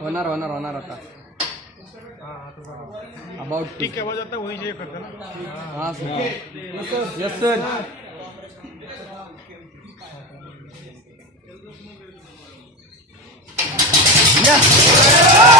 होणार होणार होणार आता अबाउट ठीक आहे आवाज आता होई करता ना हाँ सर यस सर या